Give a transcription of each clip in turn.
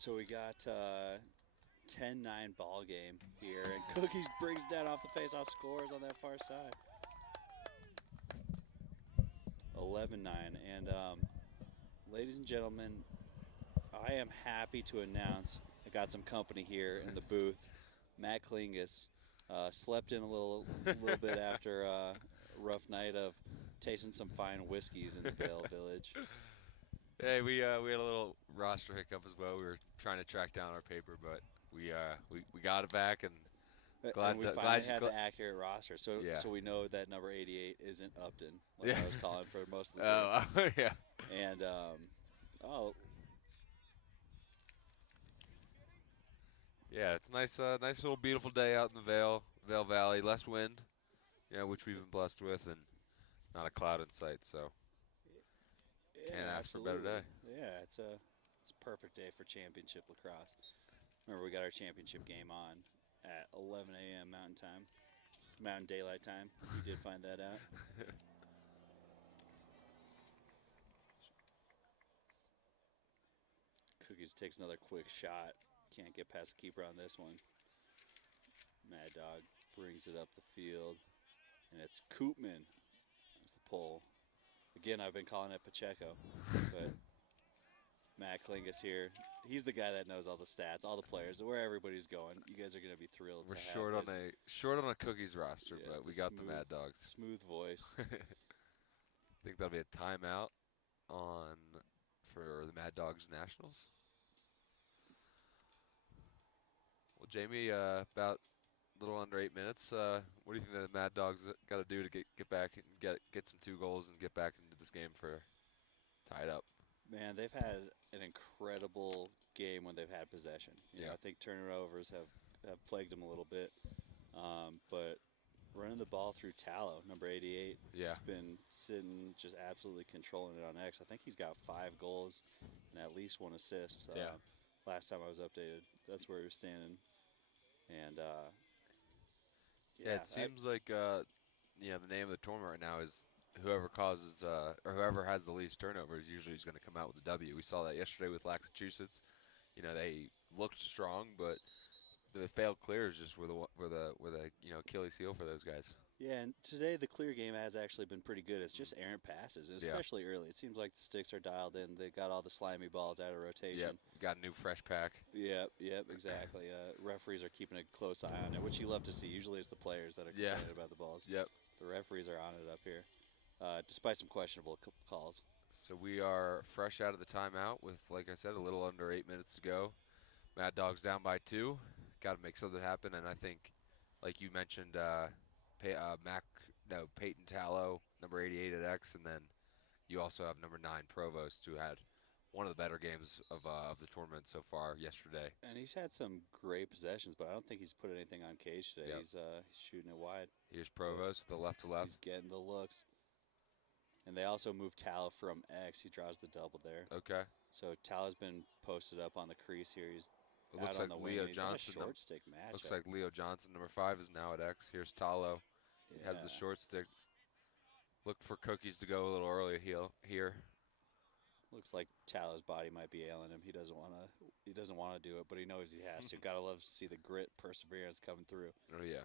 So we got 10-9 ball game here, and Cookies brings down off the face-off scores on that far side. 11-9, and ladies and gentlemen, I am happy to announce I got some company here in the booth. Matt Klingus slept in a little bit after a rough night of tasting some fine whiskeys in the Vail Village. Hey, we had a little roster hiccup as well. We were trying to track down our paper, but we got it back, and We finally had the accurate roster, so we know that number 88 isn't Upton, like I was calling for most of the day. Oh, yeah. And yeah, it's nice little beautiful day out in the Vail Valley. Less wind, which we've been blessed with, and not a cloud in sight. So can't ask for a better day. Yeah, it's a perfect day for championship lacrosse. Remember, we got our championship game on at 11 a.m. Mountain Daylight Time. You did find that out. Cookies takes another quick shot. Can't get past the keeper on this one. Mad Dog brings it up the field, and it's Koopman. That's the pull. Again, I've been calling it Pacheco, but Matt Klingus here. He's the guy that knows all the stats, all the players, where everybody's going. You guys are going to be thrilled. We're short on a Cookies roster, but we got the Mad Dogs. Smooth voice. I think that'll be a timeout for the Mad Dogs Nationals. Well, Jamie, about a little under 8 minutes. What do you think the Mad Dogs got to do to get back and get some 2 goals and get back into this game for tied up? Man, they've had an incredible game when they've had possession. You know, I think turnovers have plagued them a little bit. But running the ball through Tallow, number 88, has been sitting just absolutely controlling it on X. I think he's got 5 goals and at least 1 assist. Last time I was updated, that's where he was standing. And it seems like the name of the tournament right now is whoever causes or whoever has the least turnovers usually is going to come out with a W. We saw that yesterday with Massachusetts. They looked strong, but the failed clears just were the Achilles heel for those guys. Yeah, and today the clear game has actually been pretty good. It's just errant passes, especially early. It seems like the sticks are dialed in. They got all the slimy balls out of rotation. Yep, got a new fresh pack. Yep, exactly. Referees are keeping a close eye on it, which you love to see. Usually it's the players that are complaining about the balls. Yep. The referees are on it up here, despite some questionable calls. So we are fresh out of the timeout with, like I said, a little under 8 minutes to go. Mad Dogs down by 2. Got to make something happen, and I think, like you mentioned, Peyton Tallow, number 88 at X, and then you also have number 9 Provost, who had one of the better games of the tournament so far yesterday. And he's had some great possessions, but I don't think he's put anything on cage today. Yep. He's shooting it wide. Here's Provost with the left to left. He's getting the looks. And they also moved Tallow from X. He draws the double there. Okay. So Tallow's been posted up on the crease here. He's It looks like Leo Johnson. Short stick match. Looks like Leo Johnson, number 5, is now at X. Here's Tallow. He has the short stick. Look for Cookies to go a little early here. Looks like Tallow's body might be ailing him. He doesn't want to do it, but he knows he has to. Gotta love to see the grit, perseverance coming through. Oh yeah.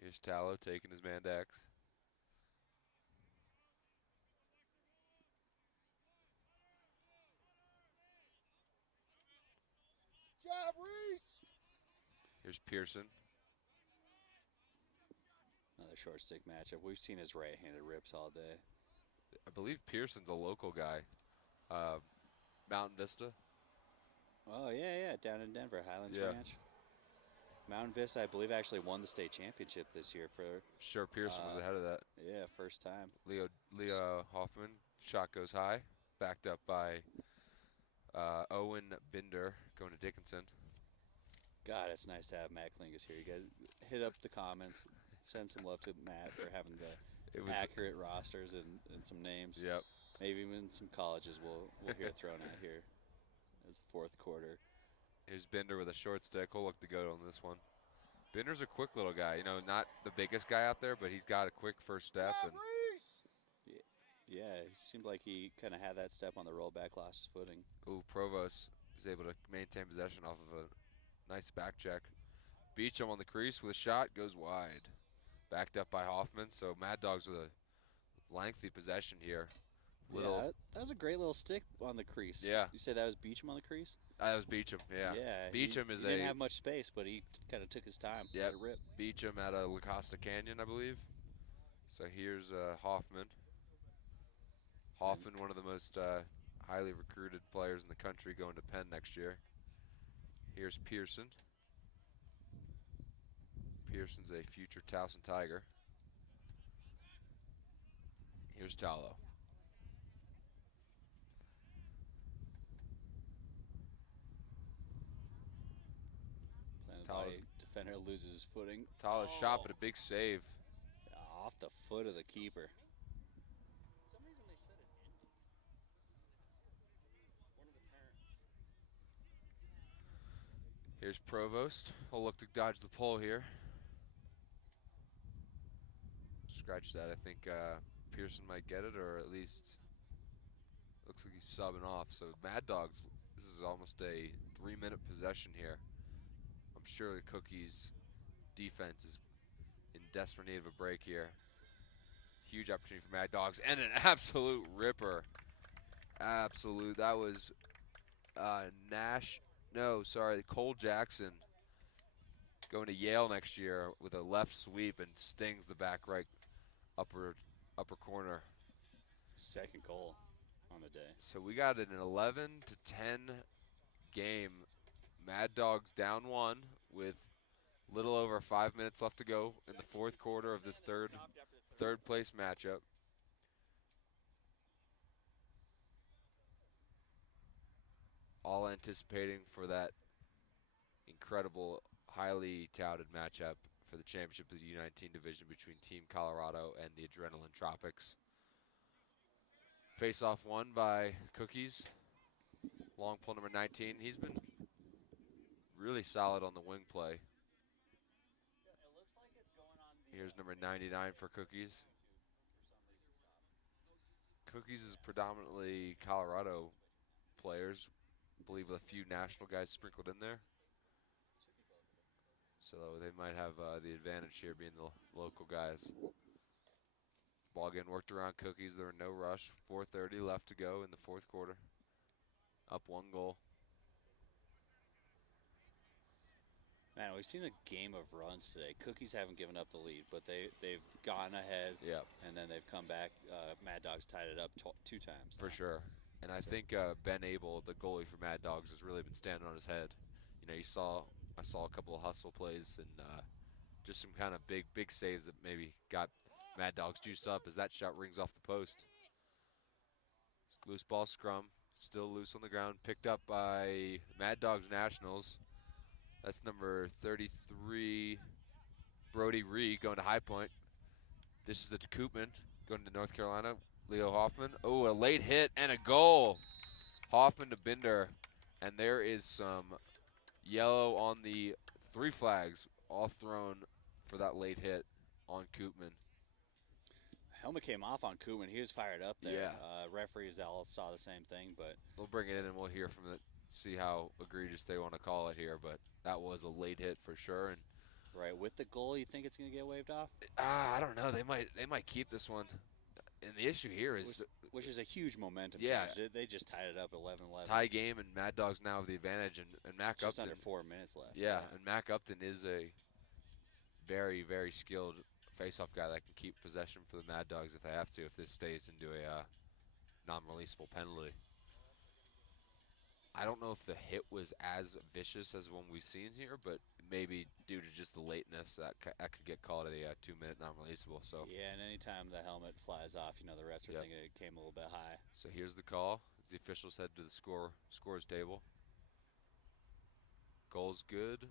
Here's Tallow taking his man to X. Job, Reese. Here's Pearson. Another short stick matchup. We've seen his right-handed rips all day. I believe Pearson's a local guy. Mountain Vista. Oh, yeah, down in Denver, Highlands Ranch. Mountain Vista, I believe, actually won the state championship this year. Sure, Pearson was ahead of that. Yeah, first time. Leo Hoffman, shot goes high, backed up by Owen Binder going to Dickinson. God, it's nice to have Matt Klingus here. You guys hit up the comments. Send some love to Matt for having the accurate rosters and some names. Yep. Maybe even some colleges we'll hear thrown out here as the fourth quarter. Here's Binder with a short stick. He'll look to go on this one. Binder's a quick little guy. Not the biggest guy out there, but he's got a quick first step. Yeah, it seemed like he kind of had that step on the rollback last footing. Ooh, Provost is able to maintain possession off of a nice back check. Beecham on the crease with a shot, goes wide. Backed up by Hoffman, so Mad Dogs with a lengthy possession here. Yeah, that was a great little stick on the crease. Yeah. You say that was Beecham on the crease? That was Beecham, yeah. Yeah. Beecham he didn't have much space, but he kind of took his time. Yep. Rip. Beecham at a La Costa Canyon, I believe. So here's Hoffman. Hoffman, one of the most highly recruited players in the country, going to Penn next year. Here's Pearson. Pearson's a future Towson Tiger. Here's Tallow. Defender loses his footing. Tallow shot, but a big save. Off the foot of the keeper. For some reason they said it ended. One of the parents. Here's Provost. He'll look to dodge the pole here. Scratch that. I think Pearson might get it, or at least looks like he's subbing off. So Mad Dogs, this is almost a 3-minute possession here. I'm sure the Cookies defense is in desperate need of a break here. Huge opportunity for Mad Dogs, and an absolute ripper. That was Cole Jackson going to Yale next year with a left sweep and stings the back right upper corner. Second goal on the day. So we got an 11-10 game. Mad Dogs down 1 with little over 5 minutes left to go in the fourth quarter of this third place matchup. All anticipating for that incredible, highly touted matchup for the championship of the U19 division between Team Colorado and the Adrenaline Tropics. Face-off won by Cookies. Long pull number 19. He's been really solid on the wing play. Here's number 99 for Cookies. Cookies is predominantly Colorado players. I believe a few national guys sprinkled in there. So they might have the advantage here being the local guys. Ball getting worked around Cookies. There were no rush. 4:30 left to go in the fourth quarter. Up 1 goal. Man, we've seen a game of runs today. Cookies haven't given up the lead, but they've gone ahead. Yep. And then they've come back. Mad Dogs tied it up 2 times. For sure. And I think Ben Abel, the goalie for Mad Dogs, has really been standing on his head. You know, I saw a couple of hustle plays and just some kind of big saves that maybe got Mad Dogs juiced up as that shot rings off the post. Loose ball scrum, still loose on the ground, picked up by Mad Dogs Nationals. That's number 33, Brody Ree, going to High Point. This is the Koopman going to North Carolina. Leo Hoffman. Oh, a late hit and a goal. Hoffman to Binder. And there is some yellow on the 3 flags, all thrown for that late hit on Koopman. Helmet came off on Koopman. He was fired up there. Yeah. Referees all saw the same thing, but We'll bring it in and we'll hear from it, see how egregious they want to call it here. But that was a late hit for sure. And right, with the goal, you think it's going to get waved off? I don't know. They might keep this one. And the issue here is which is a huge momentum Yeah. change. They just tied it up 11-11. tie game, and Mad Dogs now have the advantage. And Mac Just Upton. under 4 minutes left. Yeah, and Mac Upton is a very, very skilled face-off guy that can keep possession for the Mad Dogs if they have to, if this stays into a non-releasable penalty. I don't know if the hit was as vicious as one we've seen here, but maybe due to just the lateness, that could get called a 2-minute non-releasable. So Yeah, and anytime the helmet flies off, the refs are thinking it came a little bit high. So here's the call. As the officials head to the scores table. Goal's good.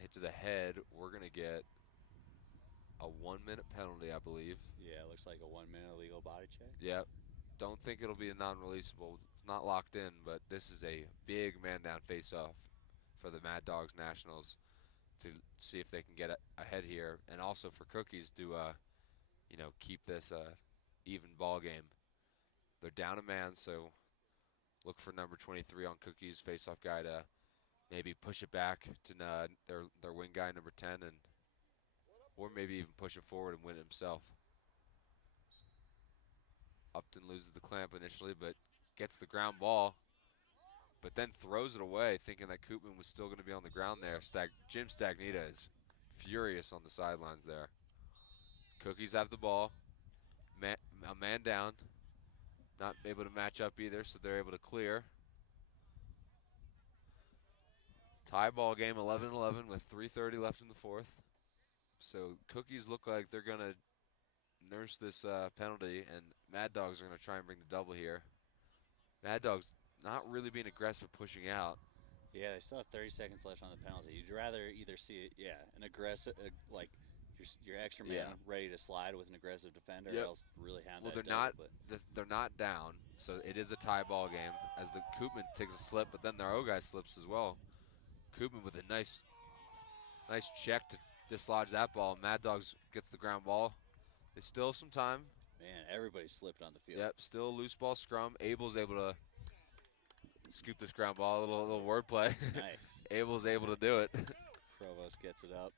Hit to the head. We're going to get a 1-minute penalty, I believe. Yeah, it looks like a 1-minute illegal body check. Yep. Don't think it'll be a non-releasable. It's not locked in, but this is a big man-down face-off for the Mad Dogs Nationals to see if they can get ahead here, and also for Cookies to, keep this even ball game. They're down a man, so look for number 23 on Cookie's face-off guy to maybe push it back to their wing guy, number 10, or maybe even push it forward and win it himself. Upton loses the clamp initially, but gets the ground ball, but then throws it away, thinking that Koopman was still going to be on the ground there. Jim Stagnita is furious on the sidelines there. Cookies have the ball. A man down. Not able to match up either, so they're able to clear. Tie ball game, 11-11 with 3:30 left in the fourth. So Cookies look like they're going to nurse this penalty, and Mad Dogs are going to try and bring the double here. Mad Dogs not really being aggressive pushing out. Yeah, they still have 30 seconds left on the penalty. You'd rather either see an aggressive, like your extra man ready to slide with an aggressive defender, or else really hand that double. They're not down, so it is a tie ball game as the Koopman takes a slip, but then their O guy slips as well. Koopman with a nice check to dislodge that ball. Mad Dogs gets the ground ball. There's still some time. Man, everybody slipped on the field. Yep, still loose ball scrum. Abel's able to scoop this ground ball. A little wordplay. Nice. Abel's able to do it. Provost gets it up.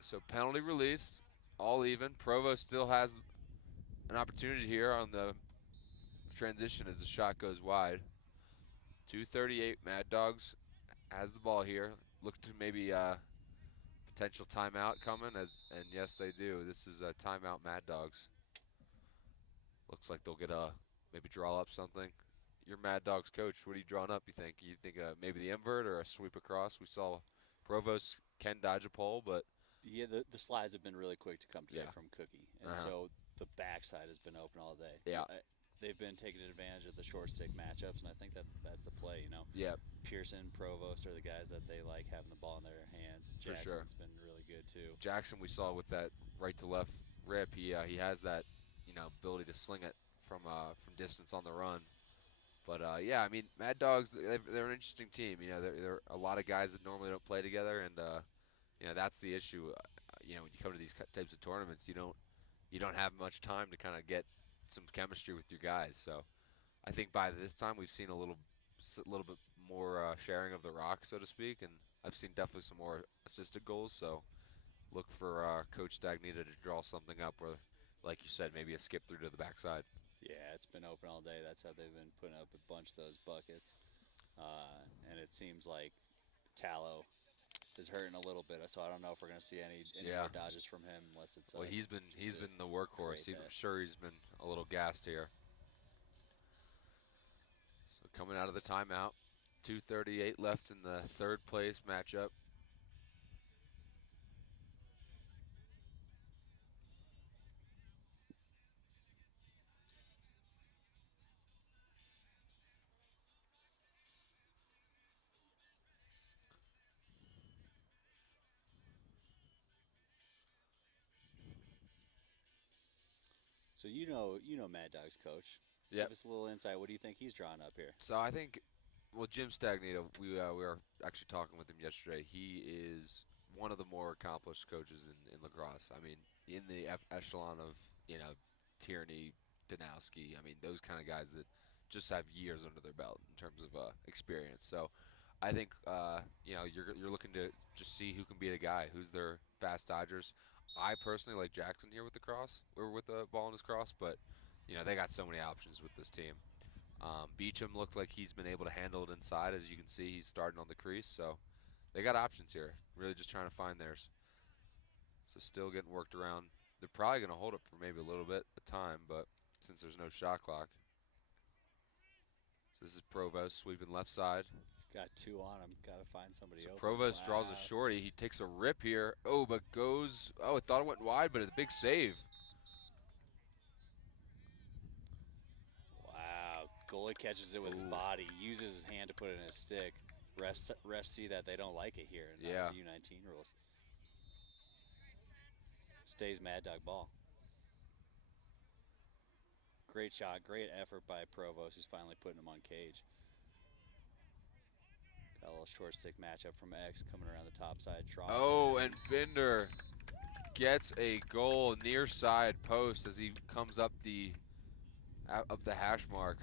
So penalty released, all even. Provost still has an opportunity here on the transition as the shot goes wide. 2:38, Mad Dogs has the ball here. Look to maybe potential timeout coming, and yes they do. This is a timeout, Mad Dogs. Looks like they'll get maybe draw up something. Your Mad Dogs coach, what are you drawing up, you think? You think maybe the invert or a sweep across? We saw Provost can dodge a pole, but yeah, the slides have been really quick to come today from Cookie, and so the backside has been open all day. Yeah, they've been taking advantage of the short stick matchups, and I think that's the play. You know, Pearson, Provost are the guys that they like having the ball in their hands. Jackson's been really good too. Jackson, we saw with that right to left rip, he has that ability to sling it from distance on the run. But yeah, I mean, Mad Dogs, they're an interesting team. They're a lot of guys that normally don't play together, and that's the issue. When you come to these types of tournaments, you don't have much time to kind of get some chemistry with your guys. So I think by this time we've seen a little bit more sharing of the rock, so to speak, and I've seen definitely some more assisted goals. So look for Coach Stagnita to draw something up where, like you said, maybe a skip through to the backside. Yeah, it's been open all day. That's how they've been putting up a bunch of those buckets. And it seems like Tallow is hurting a little bit, so I don't know if we're going to see any more dodges from him unless it's. Well, he's been the workhorse. I'm sure he's been a little gassed here. So coming out of the timeout, 2:38 left in the third place matchup. So you know Mad Dog's coach. Yep. Give us a little insight. What do you think he's drawing up here? So I think, Jim Stagnita, we were actually talking with him yesterday. He is one of the more accomplished coaches in lacrosse. I mean, in the echelon of Tierney, Danowski. I mean, those kind of guys that just have years under their belt in terms of experience. So I think you're looking to just see who can beat a guy, who's their fast dodgers. I personally like Jackson here with the cross, or with the ball in his cross, but they got so many options with this team. Beecham looked like he's been able to handle it inside. As you can see, he's starting on the crease, so they got options here. Really just trying to find theirs. So still getting worked around. They're probably going to hold it for maybe a little bit of time, but since there's no shot clock. So this is Provost sweeping left side. Got two on him. Got to find somebody open. Provost draws a shorty. He takes a rip here. Oh, but goes. Oh, I thought it went wide, but it's a big save. Wow. Goalie catches it with his body, uses his hand to put it in his stick. Refs see that. They don't like it here in the U19 rules. Stays Mad Dog ball. Great shot. Great effort by Provost, who's finally putting him on cage. Got a little short stick matchup from X coming around the top side. And Bender gets a goal near side post as he comes up the up the hash mark.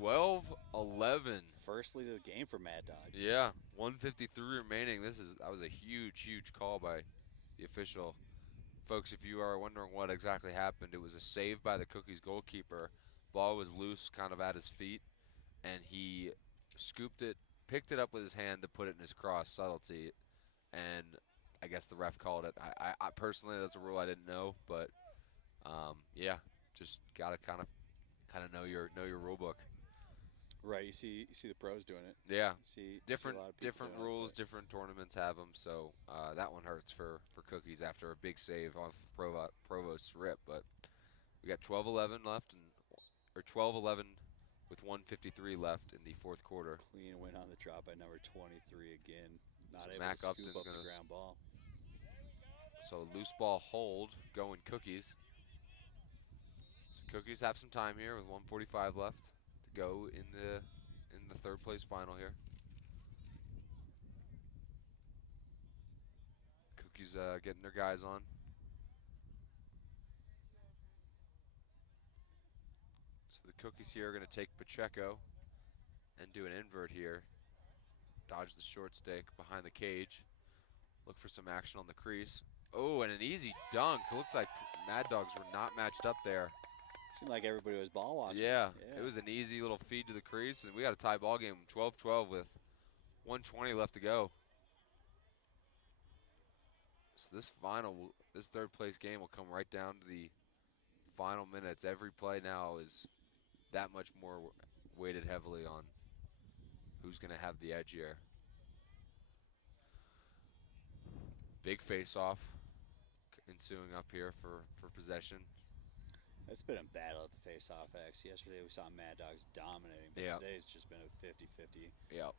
12-11. First lead of the game for Mad Dog. Yeah, 153 remaining. That was a huge call by the official. Folks, if you are wondering what exactly happened, it was a save by the Cookies goalkeeper. Ball was loose kind of at his feet, and he scooped it, picked it up with his hand to put it in his cross, subtlety, and I guess the ref called it. I personally, that's a rule I didn't know, but yeah, just gotta kind of know your rule book. Right, you see the pros doing it. Yeah, See different a lot of people doing rules, it, different tournaments have them. So that one hurts for Cookies after a big save off Provost's rip. But we got 12-11 left, or 12-11 with 1:53 left in the fourth quarter. Clean win on the drop by number 23 again. Not So able Mac to Upton's scoop up gonna- the ground ball. So loose ball hold going Cookies. So Cookies have some time here with 1:45 left to go in the third place final here. Cookies getting their guys on. So the Cookies here are going to take Pacheco and do an invert here. Dodge the short stick behind the cage. Look for some action on the crease. Oh, and an easy dunk. Looked like Mad Dogs were not matched up there. Seemed like everybody was ball watching. Yeah, it was an easy little feed to the crease, and we got a tie ball game, 12-12 with 1:20 left to go. So this third place game will come right down to the final minutes. Every play now is that much more weighted heavily on who's going to have the edge here. Big face-off ensuing up here for possession. It's been a battle at the face-off X. Yesterday we saw Mad Dogs dominating, but today's just been a 50-50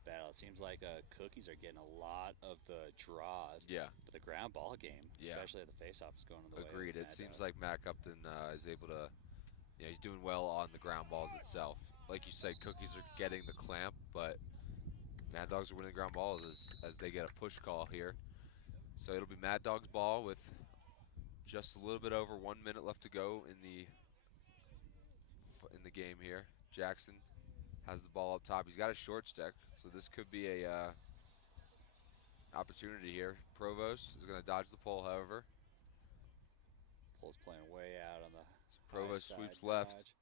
battle. It seems like Cookies are getting a lot of the draws. Yeah. But the ground ball game, especially at the face-off, is going to the way of Agreed. It Mad seems Dog. like Mac Upton is able to, he's doing well on the ground balls itself. Like you said, Cookies are getting the clamp, but Mad Dogs are winning the ground balls as they get a push call here. So it'll be Mad Dogs ball with just a little bit over 1 minute left to go in the game here. Jackson has the ball up top. He's got a short stick, so this could be a opportunity here. Provost is going to dodge the pole, however. Pole's playing way out on the Provost high sweeps side left. dodge.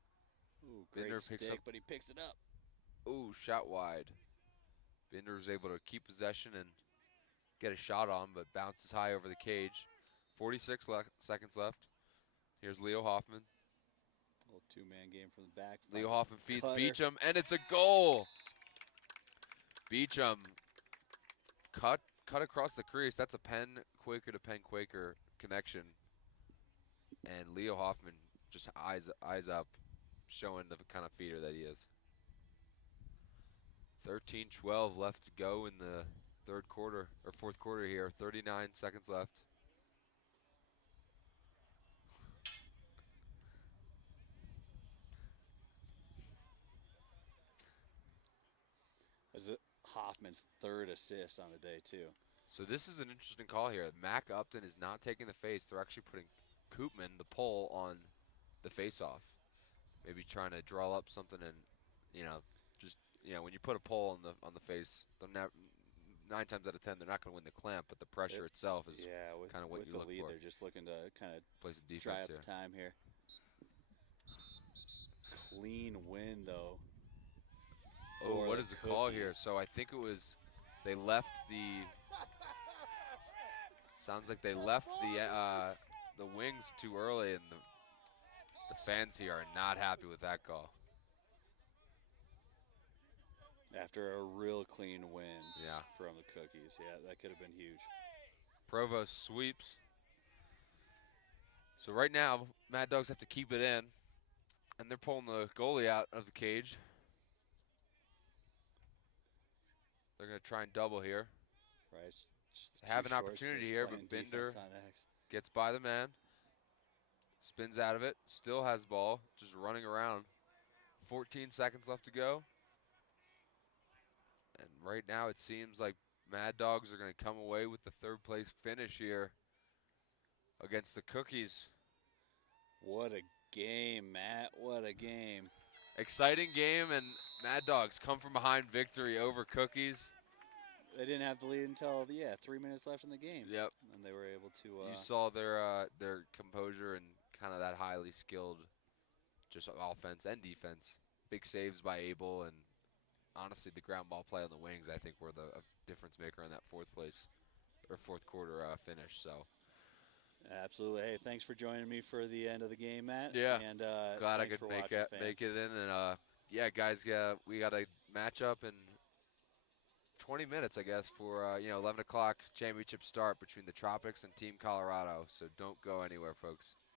Ooh, great Binder stick, picks up. but he picks it up. Ooh, shot wide. Binder was able to keep possession and get a shot on, but bounces high over the cage. 46 seconds left. Here's Leo Hoffman. Little two-man game from the back. Leo Hoffman feeds cutter. Beecham, and it's a goal. Beecham cut across the crease. That's a Penn Quaker to Penn Quaker connection. And Leo Hoffman just eyes up, showing the kind of feeder that he is. 13-12 left to go in the fourth quarter here. 39 seconds left. This is Hoffman's third assist on the day, too. So this is an interesting call here. Mac Upton is not taking the face. They're actually putting Koopman, the pole, on the face-off. Maybe trying to draw up something and, when you put a pole on the face, they're 9 times out of 10 they're not going to win the clamp, but the pressure itself is kind of what with you the look lead, for. they're just looking to kind of Play some dry defense out here. the time here. Clean win, though. Oh, what is the call here? So I think it was they left the. Sounds like they left the wings too early, and the fans here are not happy with that call. After a real clean win Yeah. from the Cookies. Yeah, that could have been huge. Provost sweeps. So right now, Mad Dogs have to keep it in, and they're pulling the goalie out of the cage. They're going to try and double here. Right. Just Have an two short opportunity sticks here, playing but Binder defense on X. gets by the man, spins out of it, still has the ball, just running around. 14 seconds left to go. And right now it seems like Mad Dogs are going to come away with the third place finish here against the Cookies. What a game, Matt. What a game. Exciting game, and Mad Dogs come from behind victory over Cookies. They didn't have the lead until 3 minutes left in the game. Yep. And they were able to. You saw their composure and kind of that highly skilled, just offense and defense. Big saves by Abel, and honestly, the ground ball play on the wings, I think, were the difference maker in that fourth quarter finish. So. Absolutely. Hey, thanks for joining me for the end of the game, Matt. Yeah. And Glad I thanks could for make watching, it fans. in, and yeah, guys, we got a matchup in 20 minutes, I guess, for 11 o'clock championship start between the Tropics and Team Colorado. So don't go anywhere, folks.